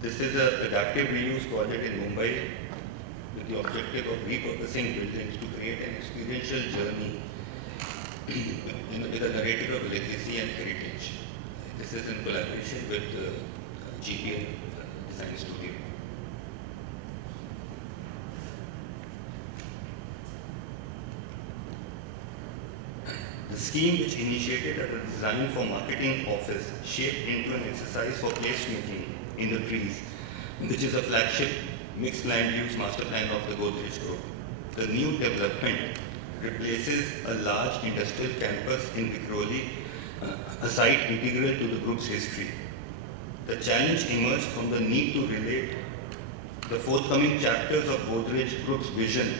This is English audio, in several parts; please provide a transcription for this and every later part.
This is an adaptive reuse project in Mumbai with the objective of repurposing buildings to create an experiential journey with a narrative of legacy and heritage. This is in collaboration with GPL Design Studio. The scheme, which initiated as a design for marketing office, shaped into an exercise for placemaking in the trees, which is a flagship mixed land use master plan of the Godrej Group. The new development replaces a large industrial campus in Vikhroli, a site integral to the group's history. The challenge emerged from the need to relate the forthcoming chapters of Godrej Group's vision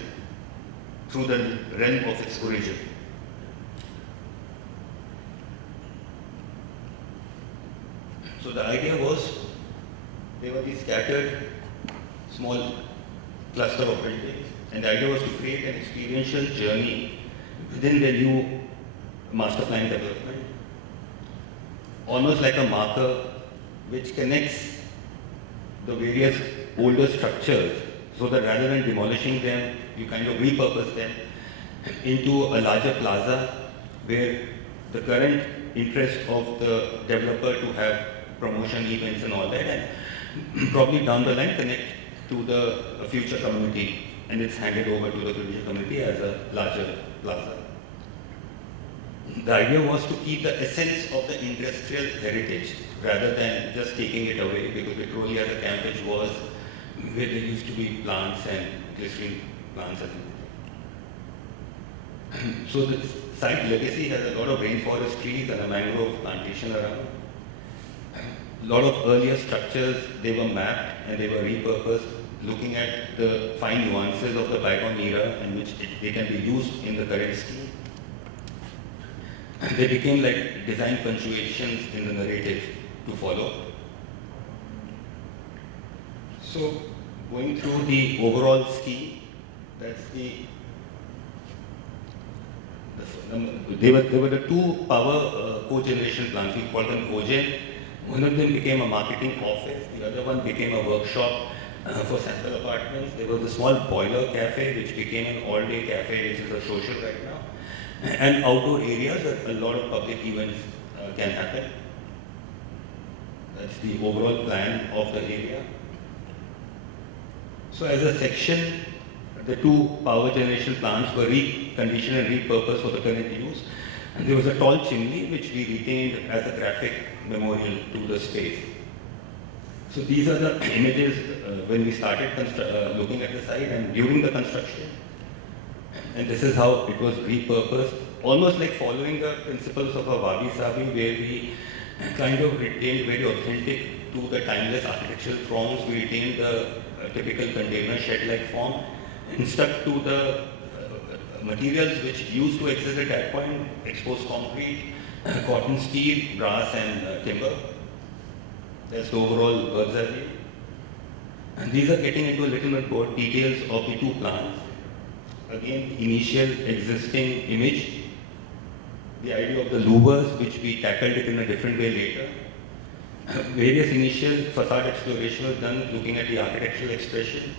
through the realm of its origin. So the idea was, there were these scattered small cluster of buildings, and the idea was to create an experiential journey within the new master plan development, almost like a marker which connects the various older structures, so that rather than demolishing them, you kind of repurpose them into a larger plaza where the current interest of the developer to have promotion events and all that, and probably down the line connect to the future community, and it's handed over to the future community as a larger plaza. The idea was to keep the essence of the industrial heritage rather than just taking it away, because Vikhroli as a campus was where there used to be plants and glycerin plants and so the site legacy has a lot of rainforest trees and a mangrove plantation around. A lot of earlier structures, they were mapped and they were repurposed, looking at the fine nuances of the bygone era in which they can be used in the current scheme. They became like design punctuations in the narrative to follow. So, going through the overall scheme, that's there were the two power cogeneration plants. We call them cogen. One of them became a marketing office. The other one became a workshop for sample apartments. There was a small boiler cafe which became an all-day cafe, which is a social right now. And outdoor areas where a lot of public events can happen. That's the overall plan of the area. So as a section, the two power generation plants were reconditioned and repurposed for the current use. And there was a tall chimney which we retained as a graphic memorial to the space. So these are the images when we started looking at the site and during the construction. And this is how it was repurposed, almost like following the principles of a wabi-sabi, where we kind of retained very authentic to the timeless architectural forms. We retained the typical container shed-like form and stuck to the materials which used to exist at that point: exposed concrete, cotton, steel, brass and timber. That's the overall bird's eye view. And these are getting into a little bit more details of the two plants. Again, initial existing image, the idea of the louvers, which we tackled it in a different way later. Various initial facade exploration was done looking at the architectural expression.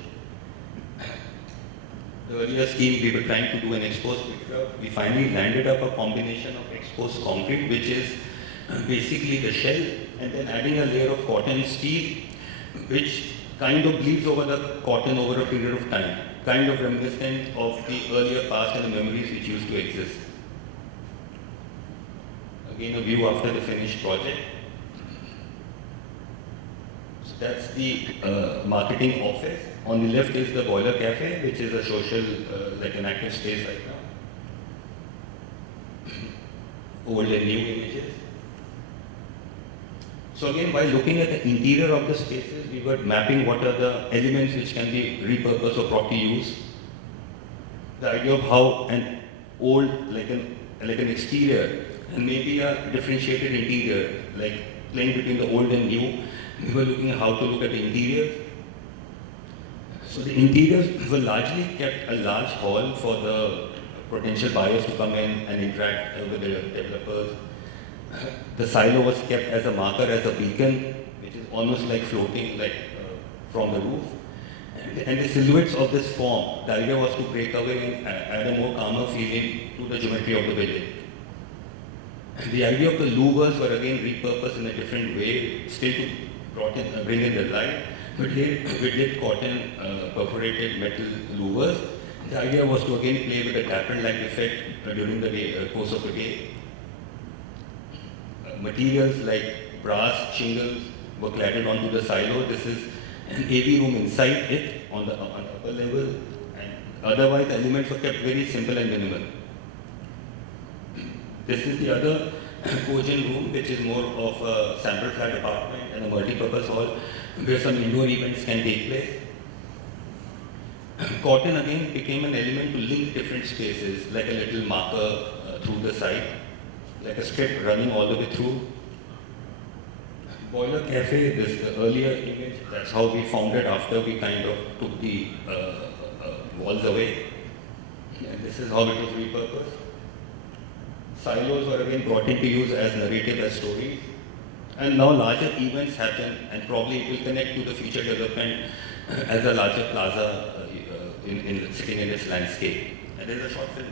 The earlier scheme, we were trying to do an exposed picture. We finally landed up a combination of exposed concrete, which is basically the shell, and then adding a layer of cotton steel, which kind of bleeds over the cotton over a period of time, kind of reminiscent of the earlier past and the memories which used to exist. Again, a view after the finished project. So that's the marketing office. On the left is the boiler cafe, which is a social, like an active space right now. Old and new images. So again, while looking at the interior of the spaces, we were mapping what are the elements which can be repurposed or brought to use. The idea of how an old, like an exterior, and maybe a differentiated interior, like playing between the old and new. We were looking at how to look at the interiors. So the interiors were largely kept a large hall for the potential buyers to come in and interact with the developers. The silo was kept as a marker, as a beacon, which is almost like floating, like from the roof. And the silhouettes of this form, the idea was to break away and add a more calmer feeling to the geometry of the building. And the idea of the louvers were again repurposed in a different way, still to bring in the light, but here we did cotton perforated metal louvers. The idea was to again play with the dappled light effect during the day, course of the day. Materials like brass shingles were cladded onto the silo. This is an AV room inside it on the upper level, and otherwise the elements were kept very simple and minimal. This is the other Cogen room, which is more of a sample flat apartment and a multi-purpose hall where some indoor events can take place. Cotton again became an element to link different spaces, like a little marker through the site, like a strip running all the way through. Boiler Cafe, this the earlier image, that's how we found it after we kind of took the walls away. And this is how it was repurposed. Silos were again brought into use as narrative, as stories. And now larger events happen, and probably it will connect to the future development as a larger plaza sitting in its landscape. And there's a short film.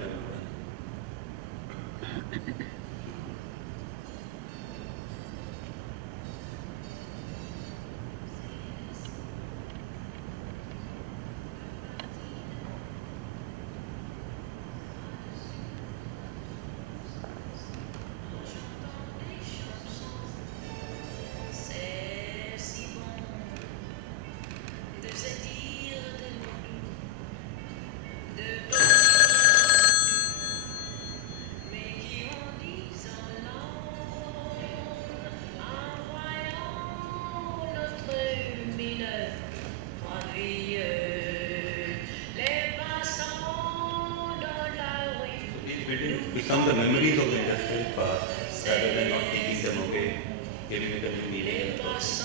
Become the memories of the industrial past rather than not taking them away, giving it a new meaning and a purpose.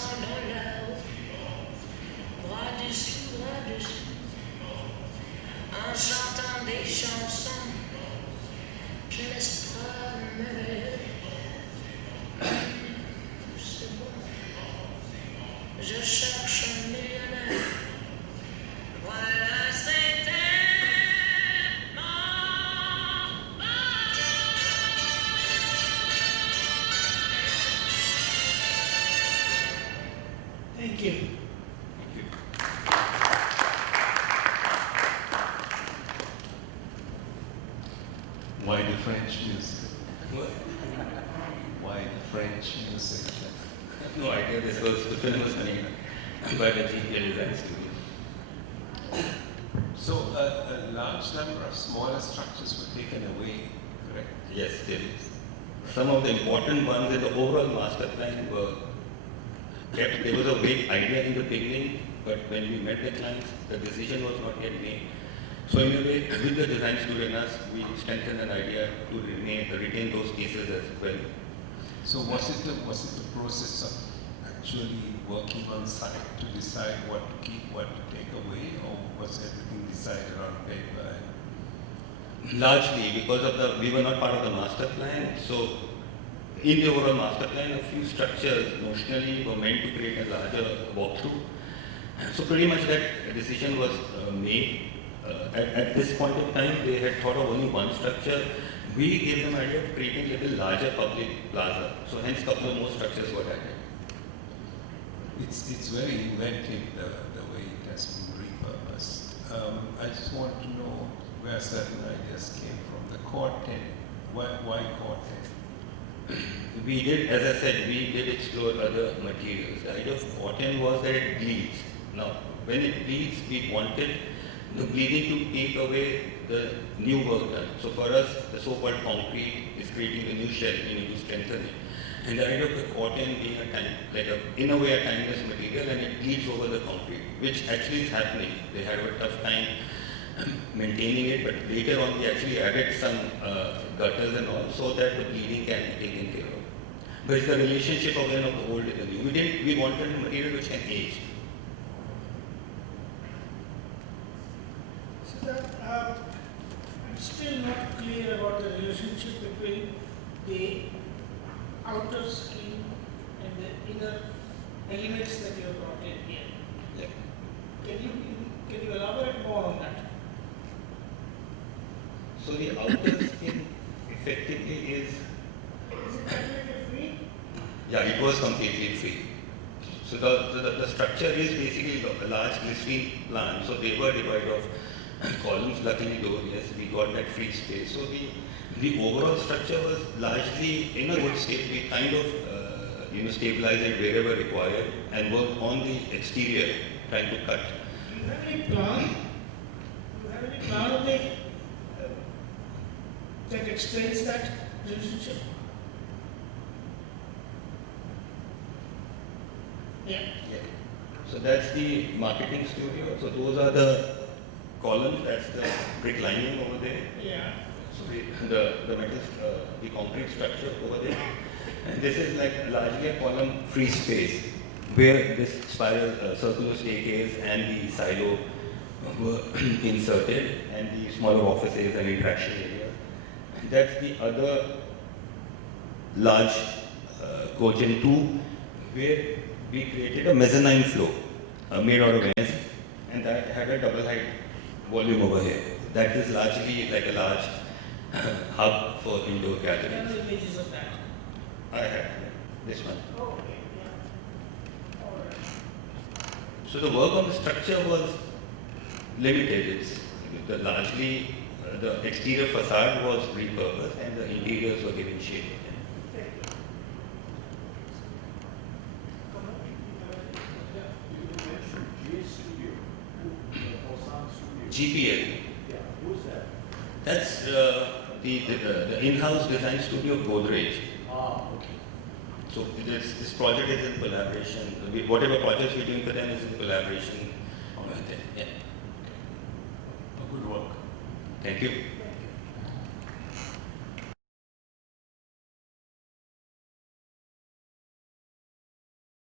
Thank you. Why the French music? What? Why the French music? No idea. The film was made by the GPL Design Studio. So a large number of smaller structures were taken away, correct? Yes, there is. Some of the important ones in the overall master plan were kept. There was a vague idea in the beginning, but when we met the clients, the decision was not yet made. So in a way, with the design studio and us, we strengthened an idea to retain those cases as well. So was it the process of actually working on site to decide what to keep, what to take away, or was everything decided on paper? Largely because of we were not part of the master plan. So in the overall master plan, a few structures notionally were meant to create a larger walkthrough. So pretty much that decision was made. At this point of time, they had thought of only one structure. We gave them the idea of creating a little larger public plaza. So hence a couple of more structures were added. It's very inventive, the way it has been repurposed. I just want to know where certain ideas came from. The core 10, why core 10? We did, as I said, we did explore other materials. The idea of cotton was that it bleeds. Now, when it bleeds, we wanted the bleeding to take away the new work done. So for us, the so-called concrete is creating a new shell. We need to strengthen it. And the idea of the cotton being in a way a timeless material, and it bleeds over the concrete, which actually is happening. They had a tough time maintaining it, but later on we actually added some gutters and all so that the bleeding can be taken care of. But it's the relationship again of the old and the new. We wanted a material which can age. So that I'm still not clear about the relationship between the outer skin and the inner elements that you have brought in here. Yeah. Can you elaborate more on that? So the outer skin effectively is, Is it completely free? yeah, it was completely free. So the structure is basically a large glycerine plant. So they were divided of columns. Luckily though, yes, we got that free space. So the overall structure was largely in a good state. We kind of stabilized it wherever required and worked on the exterior, trying to cut. Do you have any plan? Do you have any plan on the, that explains that relationship? Yeah. So that's the marketing studio. So those are the columns. That's the brick lining over there. Yeah. So the metal, the concrete structure over there. And this is like largely a column free space where this spiral circular staircase and the silo were inserted and the smaller offices and interaction areas. And that's the other large Cogen 2 where we created a mezzanine floor made out of ends and that had a double height volume over here. That is largely like a large hub for indoor What are gatherings. the images of that? I have this one. Oh, okay, yeah. All right. So the work on the structure was limited. It's largely the exterior facade was repurposed and the interiors were given shape. Thank you. Come on. You mentioned G Studio, Osan Studio. GPL. Yeah, who's that? That's the in-house design studio of Godrej. Ah, okay. So this project is in collaboration. Whatever projects we're doing for them is in collaboration with them. Yeah. Good work. Thank you.